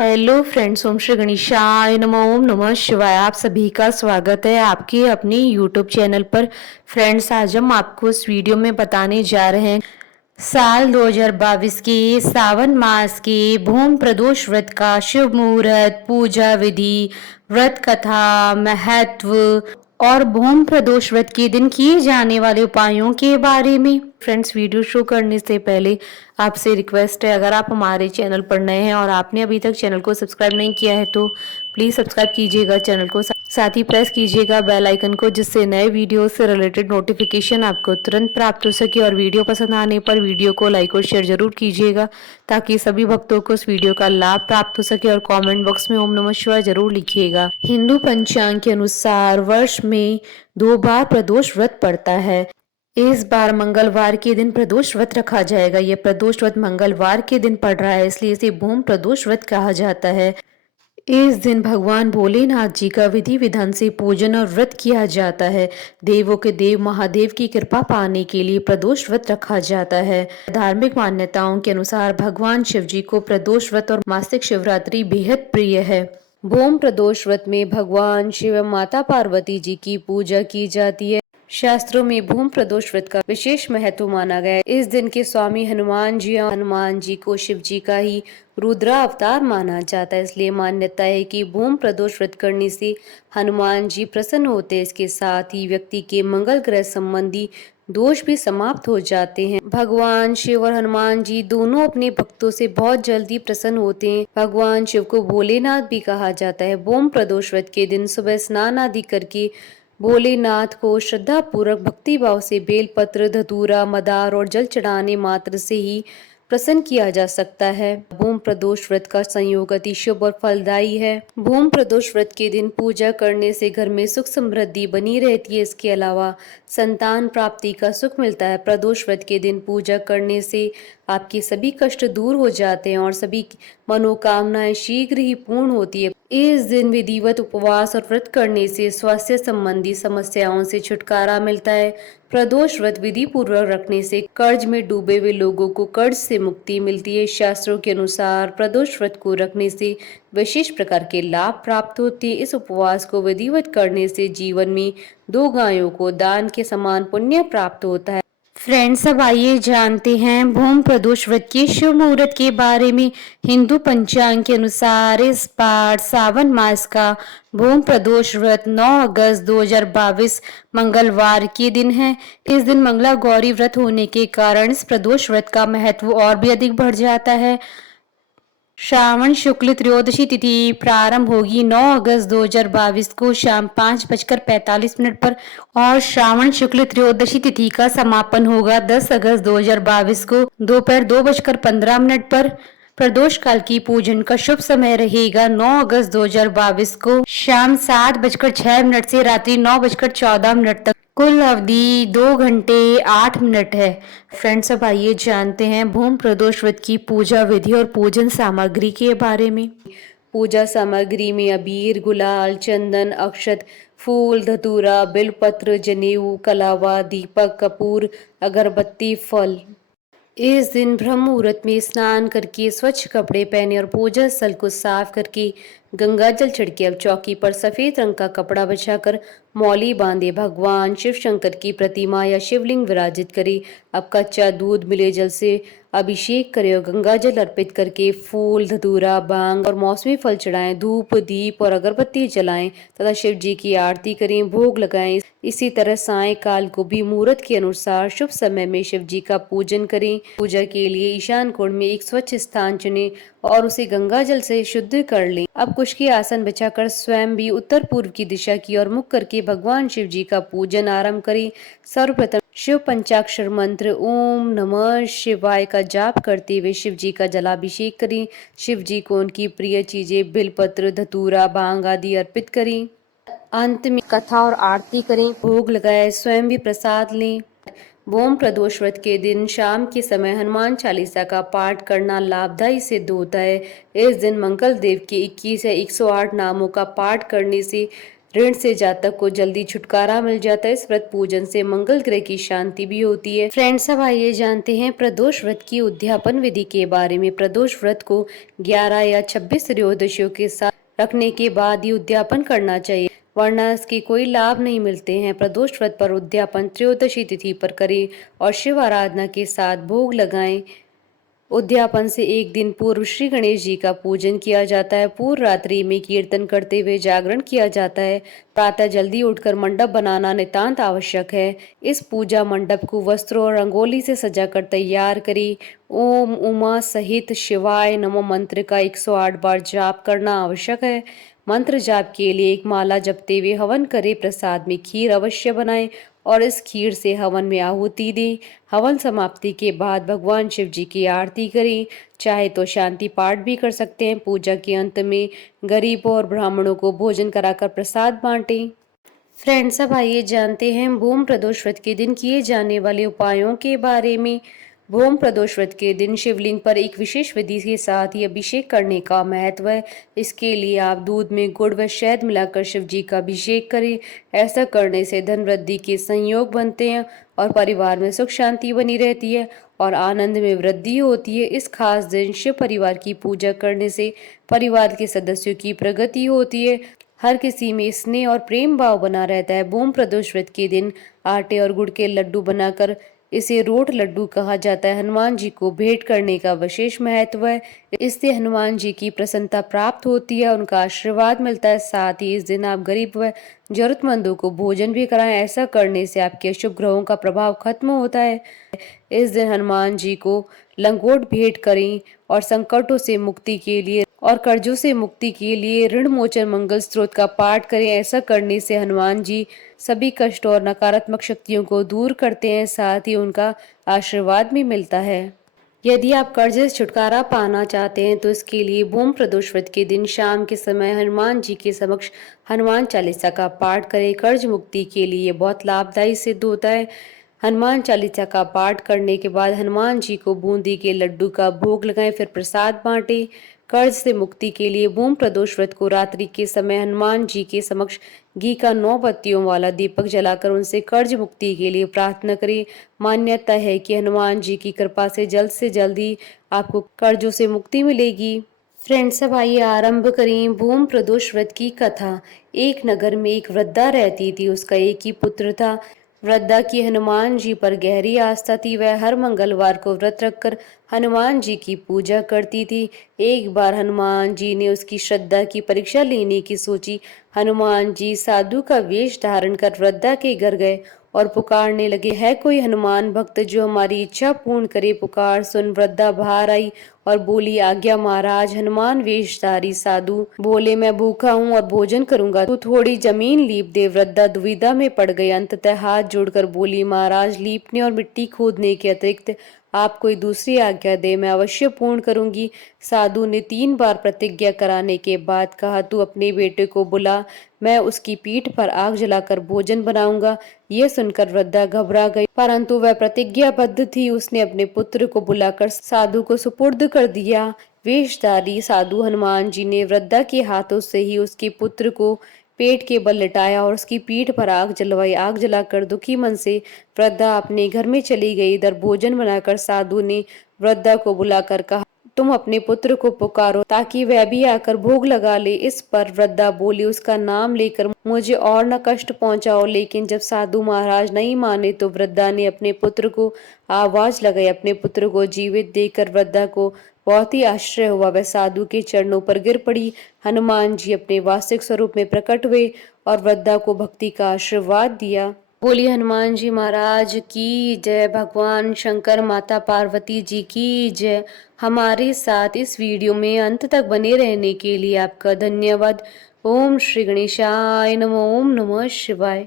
Hello friends, ओम श्री गणेशाय नमः। ओम नमः शिवाय। आप सभी का स्वागत है आपके अपने यूट्यूब चैनल पर। फ्रेंड्स, आज हम आपको इस वीडियो में बताने जा रहे हैं साल 2022 के सावन मास के भूम प्रदोष व्रत का शुभ मुहूर्त, पूजा विधि, व्रत कथा, महत्व और भूम प्रदोष व्रत के दिन किए जाने वाले उपायों के बारे में। फ्रेंड्स, वीडियो शुरू करने से पहले आपसे रिक्वेस्ट है, अगर आप हमारे चैनल पर नए हैं और आपने अभी तक चैनल को सब्सक्राइब नहीं किया है तो प्लीज़ सब्सक्राइब कीजिएगा चैनल को, साथ ही प्रेस कीजिएगा बेल आइकन को, जिससे नए वीडियो से रिलेटेड नोटिफिकेशन आपको तुरंत प्राप्त हो सके। और वीडियो पसंद आने पर वीडियो को लाइक और शेयर जरूर कीजिएगा ताकि सभी भक्तों को इस वीडियो का लाभ प्राप्त हो सके। और कमेंट बॉक्स में ओम नमः शिवाय जरूर लिखिएगा। हिंदू पंचांग के अनुसार वर्ष में 2 बार प्रदोष व्रत पड़ता है। इस बार मंगलवार के दिन प्रदोष व्रत रखा जाएगा। यह प्रदोष व्रत मंगलवार के दिन पड़ रहा है, इसलिए इसे भूम प्रदोष व्रत कहा जाता है। इस दिन भगवान भोलेनाथ जी का विधि विधान से पूजन और व्रत किया जाता है। देवों के देव महादेव की कृपा पाने के लिए प्रदोष व्रत रखा जाता है। धार्मिक मान्यताओं के अनुसार भगवान शिव जी को प्रदोष व्रत और मासिक शिवरात्रि बेहद प्रिय है। भूम प्रदोष व्रत में भगवान शिव एवं माता पार्वती जी की पूजा की जाती है। शास्त्रों में भूम प्रदोष व्रत का विशेष महत्व माना गया है। इस दिन के स्वामी हनुमान जी को शिव जी का ही रुद्रा अवतार माना जाता है, इसलिए मान्यता है कि भूम प्रदोष व्रत करने से हनुमान जी प्रसन्न होते हैं। इसके साथ ही व्यक्ति के मंगल ग्रह संबंधी दोष भी समाप्त हो जाते हैं। भगवान शिव और हनुमान जी दोनों अपने भक्तों से बहुत जल्दी प्रसन्न होते हैं। भगवान शिव को भोलेनाथ भी कहा जाता है। भूम प्रदोष व्रत के दिन सुबह स्नान आदि करके भोलेनाथ को श्रद्धा पूर्वक भक्ति भाव से बेलपत्र, धतूरा, मदार और जल चढ़ाने मात्र से ही प्रसन्न किया जा सकता है। भूम प्रदोष व्रत का संयोग अति शुभ और फलदायी है। भूम प्रदोष व्रत के दिन पूजा करने से घर में सुख समृद्धि बनी रहती है। इसके अलावा संतान प्राप्ति का सुख मिलता है। प्रदोष व्रत के दिन पूजा करने से आपके सभी कष्ट दूर हो जाते हैं और सभी मनोकामनाएं शीघ्र ही पूर्ण होती है। इस दिन विधिवत उपवास और व्रत करने से स्वास्थ्य संबंधी समस्याओं से छुटकारा मिलता है। प्रदोष व्रत विधि पूर्वक रखने से कर्ज में डूबे हुए लोगों को कर्ज से मुक्ति मिलती है। शास्त्रों के अनुसार प्रदोष व्रत को रखने से विशेष प्रकार के लाभ प्राप्त होते हैं। इस उपवास को विधिवत करने से जीवन में 2 गायों को दान के समान पुण्य प्राप्त होता है। फ्रेंड्स, अब आइए जानते हैं भूम प्रदोष व्रत के शुभ मुहूर्त के बारे में। हिंदू पंचांग के अनुसार इस बार सावन मास का भूम प्रदोष व्रत 9 अगस्त 2022 मंगलवार के दिन है। इस दिन मंगला गौरी व्रत होने के कारण इस प्रदोष व्रत का महत्व और भी अधिक बढ़ जाता है। श्रावण शुक्ल त्रयोदशी तिथि प्रारंभ होगी 9 अगस्त 2022 को शाम 5:45 पर और श्रावण शुक्ल त्रयोदशी तिथि का समापन होगा 10 अगस्त 2022 को दोपहर 2:15 पर। प्रदोष काल की पूजन का शुभ समय रहेगा 9 अगस्त 2022 को शाम 7:06 से रात्रि 9:14 तक। कुल अवधि 2 घंटे 8 मिनट है। फ्रेंड्स, अब आइए जानते हैं भूम प्रदोष व्रत की पूजा विधि और पूजन सामग्री के बारे में। पूजा सामग्री में अबीर, गुलाल, चंदन, अक्षत, फूल, धतूरा, बिलपत्र, जनेऊ, कलावा, दीपक, कपूर, अगरबत्ती, फल। इस दिन ब्रह्म मुहूर्त में स्नान करके स्वच्छ कपड़े पहने और पूजा स्थल को साफ करके गंगा जल छिड़के अब चौकी पर सफेद रंग का कपड़ा बिछाकर मौली बांधे भगवान शिव शंकर की प्रतिमा या शिवलिंग विराजित करे। अब कच्चा दूध मिले जल से अभिषेक करें और गंगा जल अर्पित करके फूल, धतूरा, भांग और मौसमी फल चढ़ाएं, धूप, दीप और अगरबत्ती जलाएं तथा शिव जी की आरती करें, भोग लगाएं। इसी तरह सायंकाल को भी मुहूर्त के अनुसार शुभ समय में शिव जी का पूजन करें। पूजा के लिए ईशान कोण में एक स्वच्छ स्थान चुनें और उसे गंगा जल से शुद्ध कर लें। अब कुश के आसन बिछाकर स्वयं भी उत्तर पूर्व की दिशा की ओर मुख करके भगवान शिव जी का पूजन आरंभ करें। सर्वप्रथम शिव पंचाक्षर मंत्र ओम नमः शिवाय का जाप करते हुए शिव जी का जलाभिषेक करें। शिव जी को उनकी प्रिय चीजें बिलपत्र, धतूरा, भांग आदि अर्पित करें। अंत में कथा और आरती करें, भोग लगाए, स्वयं भी प्रसाद लें। भूम प्रदोष व्रत के दिन शाम के समय हनुमान चालीसा का पाठ करना लाभदायी सिद्ध होता है। इस दिन मंगल देव के 21 या 108 नामों का पाठ करने से ऋण से जातक को जल्दी छुटकारा मिल जाता है। इस व्रत पूजन से मंगल ग्रह की शांति भी होती है। फ्रेंड्स, अब आइए जानते हैं प्रदोष व्रत की उद्यापन विधि के बारे में। प्रदोष व्रत को 11 या 26 त्रयोदशियों के साथ रखने के बाद ही उद्यापन करना चाहिए, वरना इसके कोई लाभ नहीं मिलते हैं। प्रदोष व्रत पर उद्यापन त्रयोदशी तिथि पर करें और शिव आराधना के साथ भोग लगाएं। उद्यापन से एक दिन पूर्व श्री गणेश जी का पूजन किया जाता है। पूर्व रात्रि में कीर्तन करते हुए जागरण किया जाता है। प्रातः जल्दी उठकर मंडप बनाना नितांत आवश्यक है। इस पूजा मंडप को वस्त्रों और रंगोली से सजाकर तैयार करें। ओम उमा सहित शिवाय नमो मंत्र का 108 बार जाप करना आवश्यक है। मंत्र जाप के लिए एक माला जपते हुए हवन करें। प्रसाद में खीर अवश्य बनाएं और इस खीर से हवन में आहुति दें। हवन समाप्ति के बाद भगवान शिव जी की आरती करें। चाहे तो शांति पाठ भी कर सकते हैं। पूजा के अंत में गरीबों और ब्राह्मणों को भोजन कराकर प्रसाद बांटें। फ्रेंड्स, अब आइए जानते हैं भूम प्रदोष व्रत के दिन किए जाने वाले उपायों के बारे में। भूम प्रदोष व्रत के दिन शिवलिंग पर एक विशेष विधि के साथ ही अभिषेक करने का महत्व है। इसके लिए आप दूध में गुड़ व शहद मिलाकर शिव जी का अभिषेक करें। ऐसा करने से धन वृद्धि के संयोग बनते हैं और परिवार में सुख शांति बनी रहती है और आनंद में वृद्धि होती है। इस खास दिन शिव परिवार की पूजा करने से परिवार के सदस्यों की प्रगति होती है। हर किसी में स्नेह और प्रेम भाव बना रहता है। भूम प्रदोष व्रत के दिन आटे और गुड़ के लड्डू बनाकर, इसे रोट लड्डू कहा जाता है, हनुमान जी को भेंट करने का विशेष महत्व है। इससे हनुमान जी की प्रसन्नता प्राप्त होती है, उनका आशीर्वाद मिलता है। साथ ही इस दिन आप गरीब व जरूरतमंदों को भोजन भी कराएं। ऐसा करने से आपके अशुभ ग्रहों का प्रभाव खत्म होता है। इस दिन हनुमान जी को लंगोट भेंट करें और संकटों से मुक्ति के लिए और कर्जों से मुक्ति के लिए ऋण मोचन मंगल स्त्रोत का पाठ करें। ऐसा करने से हनुमान जी सभी कष्ट और नकारात्मक शक्तियों को दूर करते हैं, साथ ही उनका आशीर्वाद भी मिलता है। यदि आप कर्ज से छुटकारा पाना चाहते हैं तो इसके लिए भूम प्रदोष व्रत के दिन शाम के समय हनुमान जी के समक्ष हनुमान चालीसा का पाठ करें। कर्ज मुक्ति के लिए ये बहुत लाभदायी सिद्ध होता है। हनुमान चालीसा का पाठ करने के बाद हनुमान जी को बूंदी के लड्डू का भोग लगाएं, फिर प्रसाद बांटें। कर्ज से मुक्ति के लिए भूम प्रदोष व्रत को रात्रि के समय हनुमान जी के समक्ष घी का 9 बत्तियों वाला दीपक जलाकर उनसे कर्ज मुक्ति के लिए प्रार्थना करें। मान्यता है कि हनुमान जी की कृपा से जल्द ही आपको कर्जों से मुक्ति मिलेगी। फ्रेंड्स, अब आइए आरंभ करें भूम प्रदोष व्रत की कथा। एक नगर में एक वृद्धा रहती थी। उसका एक ही पुत्र था। वृद्धा की हनुमान जी पर गहरी आस्था थी। वह हर मंगलवार को व्रत रखकर हनुमान जी की पूजा करती थी। एक बार हनुमान जी ने उसकी श्रद्धा की परीक्षा लेने की सोची। हनुमान जी साधु का वेश धारण कर वृद्धा के घर गए और पुकारने लगे, है कोई हनुमान भक्त जो हमारी इच्छा पूर्ण करे? पुकार सुन वृद्धा बाहर आई और बोली, आज्ञा महाराज। हनुमान वेशधारी साधु बोले, मैं भूखा हूँ और भोजन करूंगा, तू थोड़ी जमीन लीप दे। वृद्धा दुविधा में पड़ गई। अंततः हाथ जोड़कर बोली, महाराज, लीपने और मिट्टी खोदने के अतिरिक्त आप कोई दूसरी आज्ञा दे, मैं अवश्य पूर्ण करूंगी। साधु ने 3 बार प्रतिज्ञा कराने के बाद कहा, तू अपने बेटे को बुला, मैं उसकी पीठ पर आग जलाकर भोजन बनाऊंगा। यह सुनकर वृद्धा घबरा गई, परंतु वह प्रतिज्ञाबद्ध थी। उसने अपने पुत्र को बुलाकर साधु को सुपुर्द कर दिया। वेशधारी साधु हनुमान जी ने वृद्धा के हाथों से ही उसके पुत्र को पेट के बल लिटाया और उसकी पीठ पर आग जलवाई। आग जलाकर दुखी मन से वृद्धा अपने घर में चली गई। इधर भोजन बनाकर साधु ने वृद्धा को बुलाकर कहा, तुम अपने पुत्र को पुकारो ताकि वह भी आकर भोग लगा ले। इस पर वृद्धा बोली, उसका नाम लेकर मुझे और न कष्ट पहुंचाओ। लेकिन जब साधु महाराज नहीं माने तो वृद्धा ने अपने पुत्र को आवाज लगाई। अपने पुत्र को जीवित देखकर वृद्धा को बहुत ही आश्चर्य हुआ। वह साधु के चरणों पर गिर पड़ी। हनुमान जी अपने वास्तविक स्वरूप में प्रकट हुए और वृद्धा को भक्ति का आशीर्वाद दिया। बोली हनुमान जी महाराज की जय। भगवान शंकर माता पार्वती जी की जय। हमारे साथ इस वीडियो में अंत तक बने रहने के लिए आपका धन्यवाद। ओम श्री गणेशाय नमः। ओम नमः शिवाय।